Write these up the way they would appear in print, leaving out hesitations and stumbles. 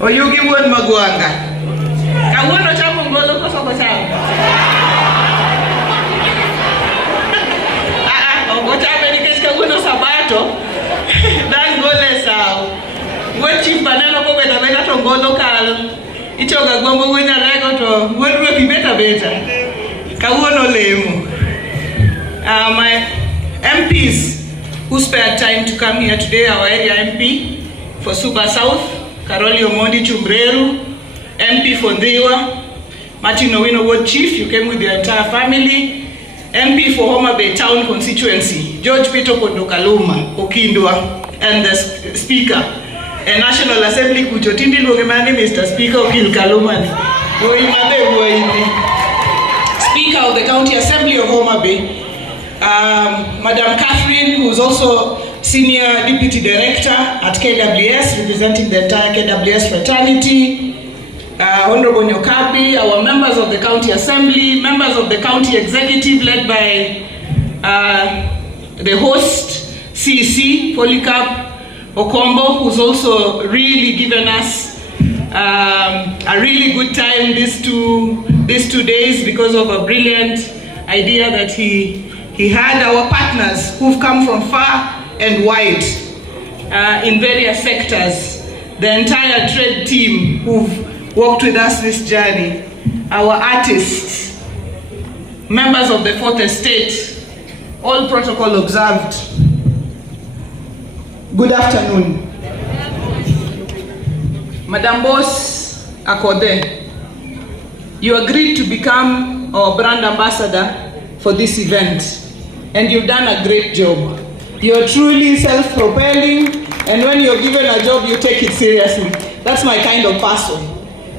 Oyugi wuon magwanga. Kawuono chamo ngolo koso kochamo. Ochame nikech kawuono sabato. Dan gole sao. Wuon chief banano kobedo beta to ngolo kalo. Ichoga gombo wuon arego to wuon ruoth beta beta. Kawuono lemo. My MPs who spared time to come here today, our area MP for Suba South, Karoli Omondi Chumbreru, MP for Ndiwa, Martin Owino Ward Chief, you came with your entire family, MP for Homa Bay Town Constituency, George Peter Kondokaluma, Okindwa, and the Speaker, and National Assembly Kuchotindi Lugemani, Mr. Speaker Okil Kalumani, Speaker of the County Assembly of Homa Bay, Madam Catherine, who is also Senior Deputy Director at KWS, representing the entire KWS fraternity, Honorable Nyokabi, our members of the County Assembly, members of the County Executive led by the host, CEC, Polycarp Okombo, who's also really given us a really good time these two days because of a brilliant idea that he had. Our partners who've come from far and wide in various sectors, the entire trade team who've worked with us this journey, our artists, members of the Fourth Estate, all protocol observed. Good afternoon. Madam Boss Akothee, you agreed to become our brand ambassador for this event, and you've done a great job. You're truly self-propelling, and when you're given a job, you take it seriously. That's my kind of person.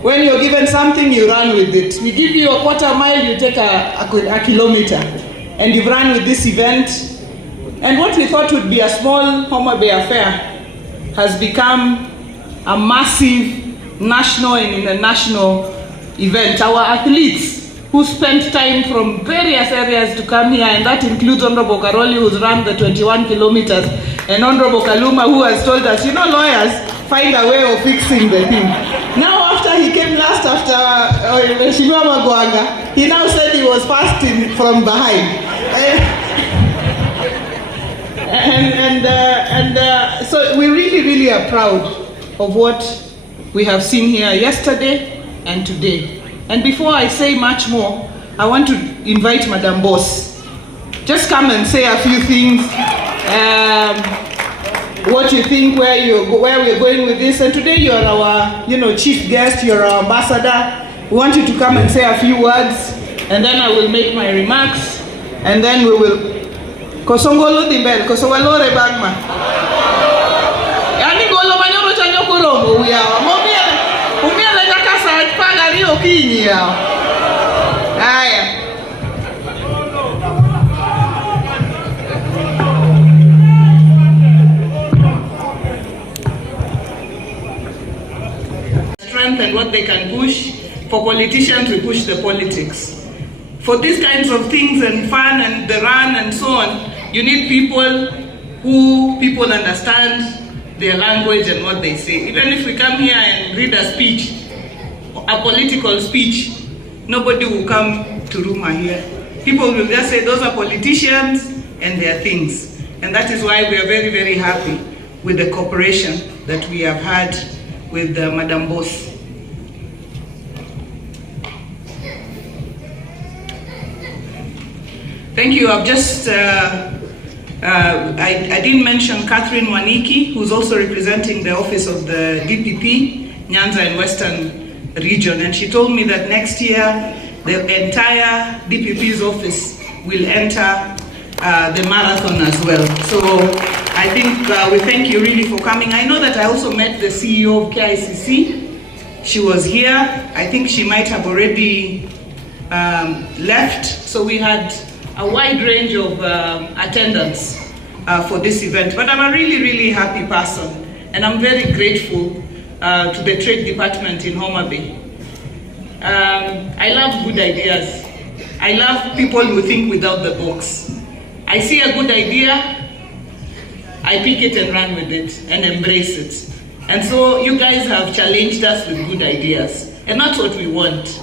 When you're given something, you run with it. We give you a quarter mile, you take a kilometer, and you've run with this event. And what we thought would be a small Homa Bay affair has become a massive national and international event. Our athletes who spent time from various areas to come here, and that includes Honorable Karoli, who's run the 21 kilometers, and Honorable Kaluma, who has told us, you know, lawyers find a way of fixing the thing. Now, after he came last after Shima Magwanga, he now said he was fasting from behind. So we really are proud of what we have seen here yesterday and today. And before I say much more, I want to invite Madam Boss. Just come and say a few things, what you think, where we're going with this. And today you're our, chief guest, you're our ambassador. We want you to come and say a few words, and then I will make my remarks, and then we will. Kosongolo dimbel, kosowalore bagma. Yani golo manyoro chanyo kuromo uyawa. Umia le jakasa paga rio kinyi yao. Aya. Strength and what they can push. For politicians, we push the politics. For these kinds of things and fun and the run and so on, you need people who understand their language and what they say. Even if we come here and read a speech, a political speech, nobody will come to Ruma here. People will just say those are politicians and their things. And that is why we are very happy with the cooperation that we have had with Madam Boss. Thank you. I've just, I didn't mention Catherine Waniki, who's also representing the office of the DPP, Nyanza and Western region. And she told me that next year, the entire DPP's office will enter the marathon as well. So I think we thank you really for coming. I know that I also met the CEO of KICC. She was here. I think she might have already left. So we had a wide range of attendance for this event. But I'm a really happy person, and I'm very grateful to the Trade Department in Homa Bay. I love good ideas. I love people who think without the box. I see a good idea, I pick it and run with it and embrace it. And so you guys have challenged us with good ideas. And that's what we want.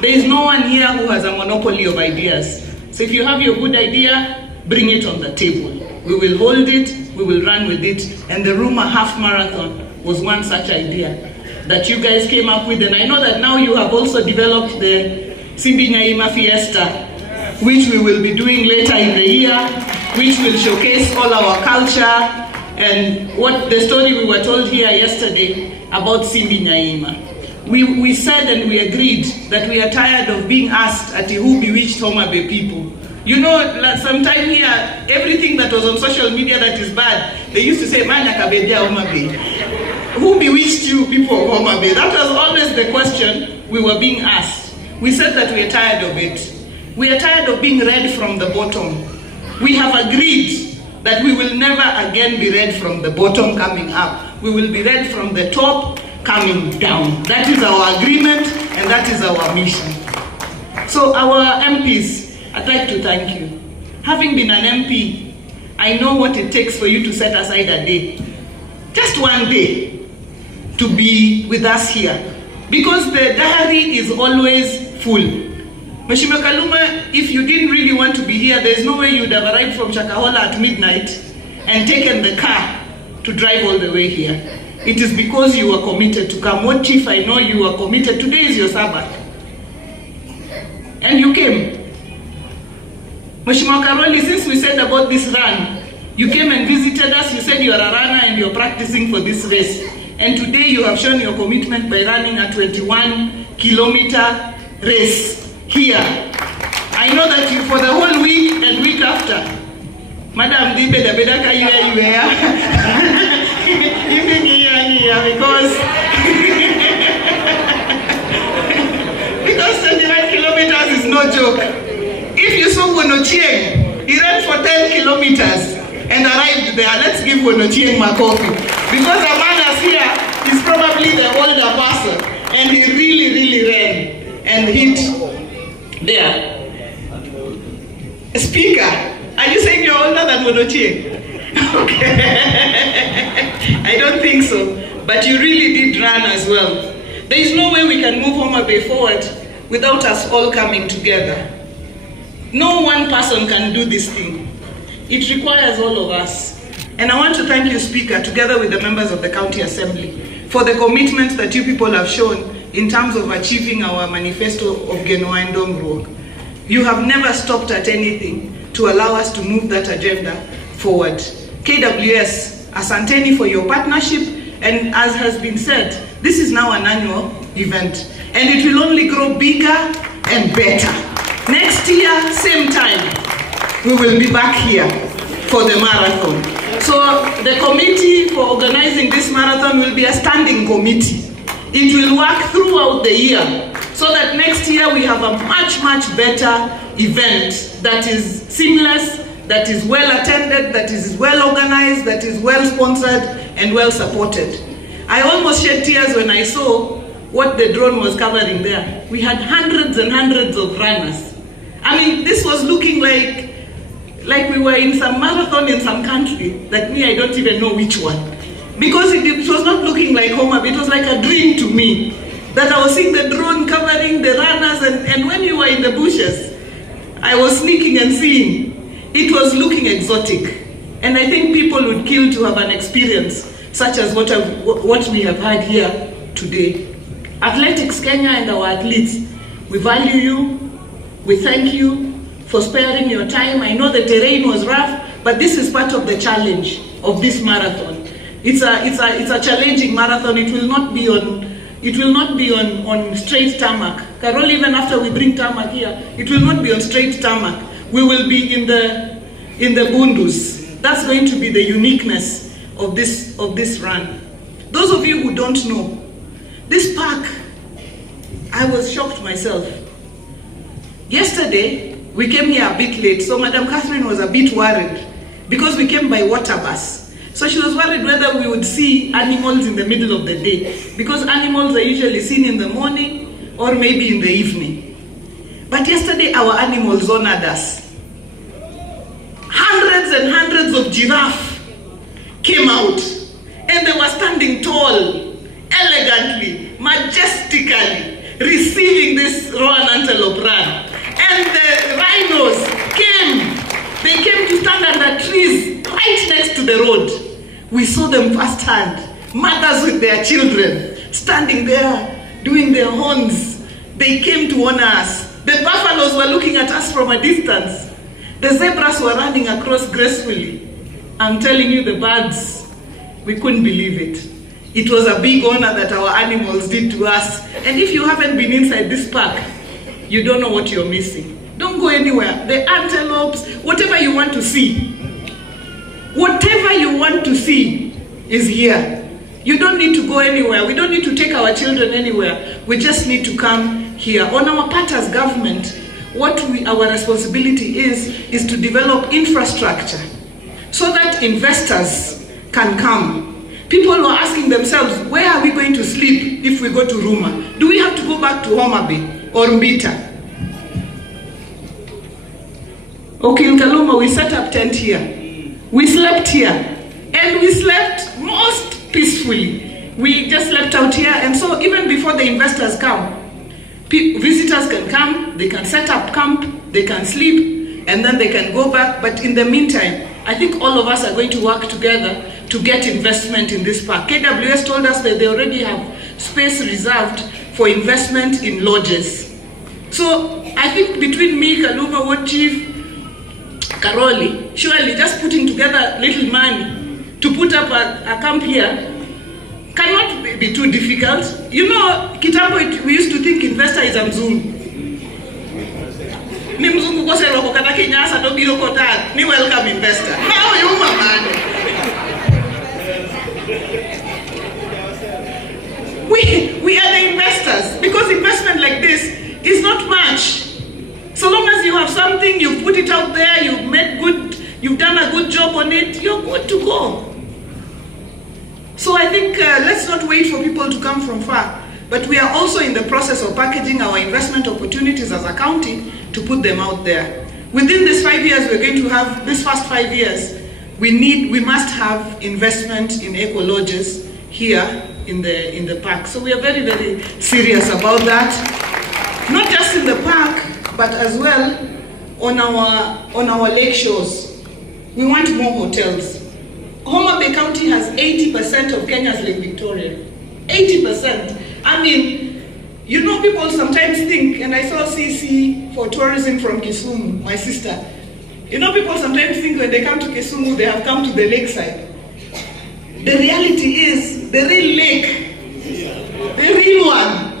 There is no one here who has a monopoly of ideas. So if you have your good idea, bring it on the table. We will hold it, we will run with it. And the Rumor Half Marathon was one such idea that you guys came up with. And I know that now you have also developed the Simbi Nyaima Fiesta, which we will be doing later in the year, which will showcase all our culture and what the story we were told here yesterday about Simbi Nyaima. We said and we agreed that we are tired of being asked at who bewitched Homa Bay people. You know, sometime here, everything that was on social media that is bad, they used to say, Manya Kabedia Homa Bay. Who bewitched you people of Homa Bay? That was always the question we were being asked. We said that we are tired of it. We are tired of being read from the bottom. We have agreed that we will never again be read from the bottom coming up. We will be read from the top coming down. That is our agreement and that is our mission. So our MPs, I'd like to thank you. Having been an MP, I know what it takes for you to set aside a day, just one day, to be with us here. Because the diary is always full. Mheshimiwa Kaluma, if you didn't really want to be here, there's no way you'd have arrived from Shakahola at midnight and taken the car to drive all the way here. It is because you were committed to come. What chief, I know you were committed. Today is your Sabbath. And you came. Mheshimiwa Karoli, since we said about this run, you came and visited us, you said you are a runner and you're practicing for this race. And today you have shown your commitment by running a 21-kilometer race here. I know that you, for the whole week and week after, Madam Dibe the Bedaka you were because 21 kilometers is no joke. If you saw Wonochieng, he ran for 10 kilometers and arrived there. Let's give Wonochieng Akothee. Because Amana's here is probably the older person and he really ran and hit there. Speaker, are you saying you're older than Wonochieng? Okay. I don't think so. But you really did run as well. There is no way we can move Homa Bay forward without us all coming together. No one person can do this thing. It requires all of us. And I want to thank you, Speaker, together with the members of the County Assembly, for the commitment that you people have shown in terms of achieving our manifesto of Genoa and Domruok. You have never stopped at anything to allow us to move that agenda forward. KWS, asanteni for your partnership, and as has been said, this is now an annual event, and it will only grow bigger and better. Next year, same time, we will be back here for the marathon. So the committee for organizing this marathon will be a standing committee. It will work throughout the year so that next year we have a much better event that is seamless, that is well attended, that is well organized, that is well sponsored and well supported. I almost shed tears when I saw what the drone was covering there. We had hundreds and hundreds of runners. I mean, this was looking like we were in some marathon in some country that I don't even know which one. Because it was not looking like Homa Bay, it was like a dream to me. That I was seeing the drone covering the runners, and when you were in the bushes, I was sneaking and seeing. It was looking exotic. And I think people would kill to have an experience such as what we have had here today. Athletics Kenya and our athletes, we value you, we thank you for sparing your time. I know the terrain was rough, but this is part of the challenge of this marathon. It's a challenging marathon. It will not be on straight tarmac. Carol, even after we bring tarmac here, it will not be on straight tarmac. We will be in the bundus. That's going to be the uniqueness of this run. Those of you who don't know, this park, I was shocked myself. Yesterday, we came here a bit late, so Madam Catherine was a bit worried because we came by water bus. So she was worried whether we would see animals in the middle of the day, because animals are usually seen in the morning or maybe in the evening. But yesterday our animals honored us. Hundreds and hundreds of giraffe came out, And they were standing tall, elegantly, majestically, receiving this Roan Antelope run. And the rhinos came. They came to stand under trees right next to the road. We saw them firsthand. Mothers with their children, standing there, doing their horns. They came to honor us. The buffaloes were looking at us from a distance. The zebras were running across gracefully. I'm telling you, the birds, we couldn't believe it. It was a big honor that our animals did to us. And if you haven't been inside this park, you don't know what you're missing. Don't go anywhere. The antelopes, whatever you want to see. Whatever you want to see is here. You don't need to go anywhere. We don't need to take our children anywhere. We just need to come here. On our part as government, our responsibility is to develop infrastructure so that investors can come. People are asking themselves, where are we going to sleep if we go to Ruma? Do we have to go back to Homa Bay or Mbita? Okay, in Kaluma, we set up tent here. We slept here. And we slept most peacefully. We just slept out here. And so even before the investors come, visitors can come, they can set up camp, they can sleep, and then they can go back. But in the meantime, I think all of us are going to work together to get investment in this park. KWS told us that they already have space reserved for investment in lodges. So I think between me, Kaluma, Ward Chief, Karoli, surely just putting together little money to put up a camp here cannot be too difficult. You know, kitambo, we used to think investor is a mzungu. Ni mzungu kose roko kata kinyasa to biro kota ni welcome investor. Now you man. We are the investors, because investment like this is not much. So long as you have something, you put it out there, you've done a good job on it, you're good to go. So I think let's not wait for people to come from far, but we are also in the process of packaging our investment opportunities as a county to put them out there. Within these 5 years, we're going to have, this first 5 years, we must have investment in eco lodges here in the park. So we are very, very serious about that. Not just in the park, but as well on our lake shores. We want more hotels. Homa Bay County has 80% of Kenya's Lake Victoria. 80%. I mean, you know, people sometimes think, and I saw CC for tourism from Kisumu, my sister. You know, people sometimes think when they come to Kisumu, they have come to the lakeside. The reality is, the real lake, the real one,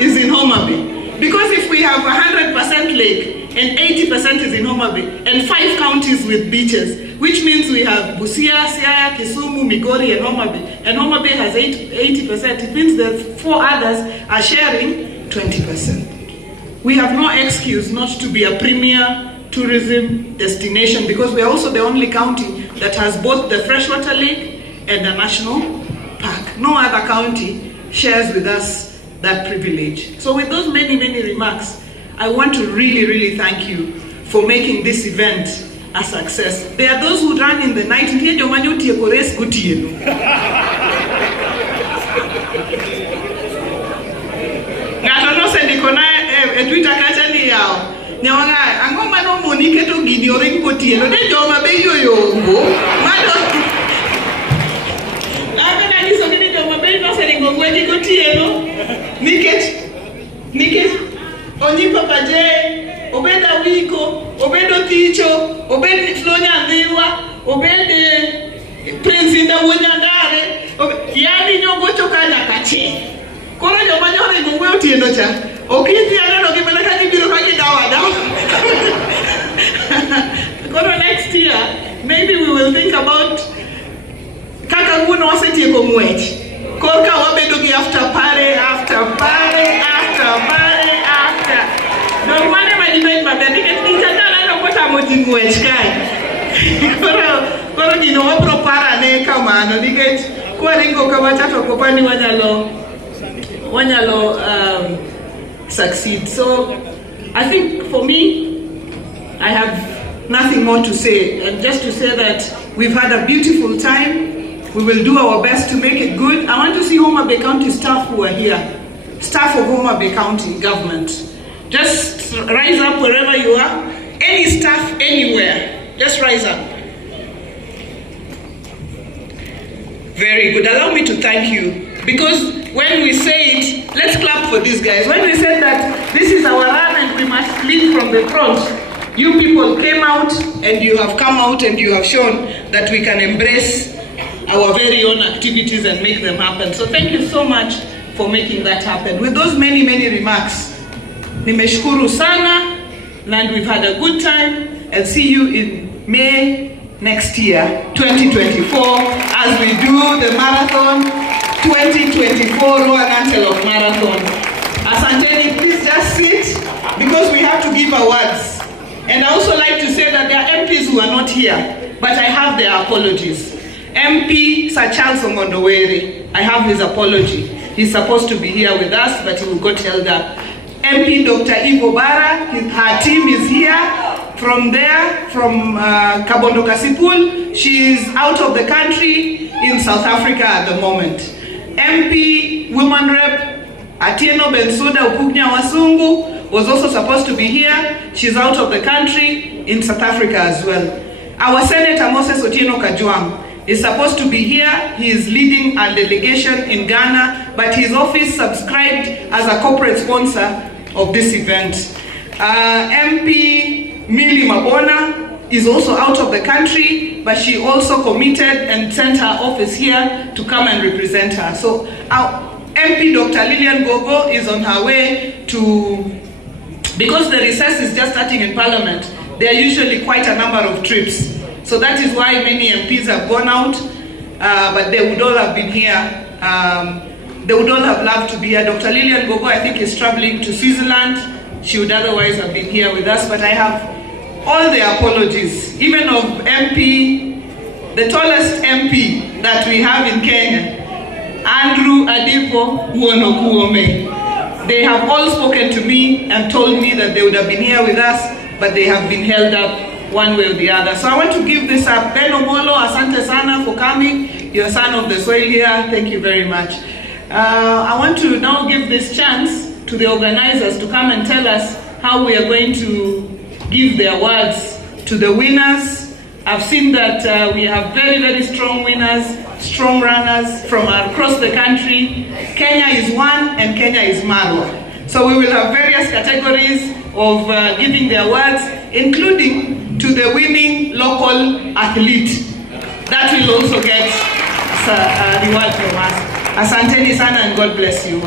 is in Homa Bay. Because if we have 100% lake, and 80% is in Homa Bay, and 5 counties with beaches, which means we have Busia, Siaya, Kisumu, Migori, and Homa Bay. And Homa Bay has 80%. It means that 4 others are sharing 20%. We have no excuse not to be a premier tourism destination, because we are also the only county that has both the freshwater lake and a national park. No other county shares with us that privilege. So with those many, many remarks, I want to really, really thank you for making this event a success. There are those who run in the night. Onipa kaje, obeda wiko, obedo ticho, obedi flonya ndiwa, obedi prince inda wunyandare, yani nyongocho kanya kache. Koro joma nyore ngwe otieno cha. Okiti aneno gimana ka jibiro ka kidawa dawa. Koro next year, maybe we will think about kaka kuno wasetieko ngwech. Korka wabedo gi after party, after party, after party. No one ever debate my baby. It's a what I'm watching which guy. Koro you know propara ne kama no diget ko ringo kama chato ko pani wanyalo succeed. So I think for me, I have nothing more to say, and just to say that We've had a beautiful time. We will do our best to make it good. I want to see Homa Bay County staff who are here. Staff of Homa Bay County government. Just rise up wherever you are. Any staff anywhere, just rise up. Very good. Allow me to thank you. Because when we said, let's clap for these guys. When we said that this is our run and we must lead from the front, you people came out and you have come out and you have shown that we can embrace our very own activities and make them happen. So thank you so much for making that happen. With those many, many remarks, nimeshukuru sana, and we've had a good time, and see you in May next year, 2024, as we do the marathon, 2024 Roan Antelope Marathon. Asanteni, please just sit, because we have to give awards. And I also like to say that there are MPs who are not here, but I have their apologies. MP Sir Charles Ongondowere, I have his apology. He's supposed to be here with us, but he got held up. MP Dr. Ivo Bara, her team is here. From there, from Kabondo Kasipul, she is out of the country in South Africa at the moment. MP Women Rep Atieno Bensuda Upugnya Wasungu was also supposed to be here. She's out of the country in South Africa as well. Our Senator Moses Otieno Kajwang is supposed to be here. He is leading a delegation in Ghana, but his office subscribed as a corporate sponsor of this event. MP Millie Mabona is also out of the country, but she also committed and sent her office here to come and represent her. So our MP Dr. Lillian Gogo is on her way to, because the recess is just starting in Parliament, there are usually quite a number of trips. So that is why many MPs have gone out, but they would all have been here. They would all have loved to be here. Dr. Lillian Gogo, I think, is traveling to Switzerland. She would otherwise have been here with us, but I have all the apologies, even of MP, the tallest MP that we have in Kenya, Andrew Adipo Wonokuome. They have all spoken to me and told me that they would have been here with us, but they have been held up one way or the other. So I want to give this up. Ben Omolo, asante sana for coming. You're a son of the soil here. Thank you very much. I want to now give this chance to the organizers to come and tell us how we are going to give the awards to the winners. I've seen that we have very, very strong winners, strong runners from across the country. Kenya is one and Kenya is Marwa. So we will have various categories of giving the awards, including to the winning local athlete. That will also get a reward from us. Asanteni sana and God bless you.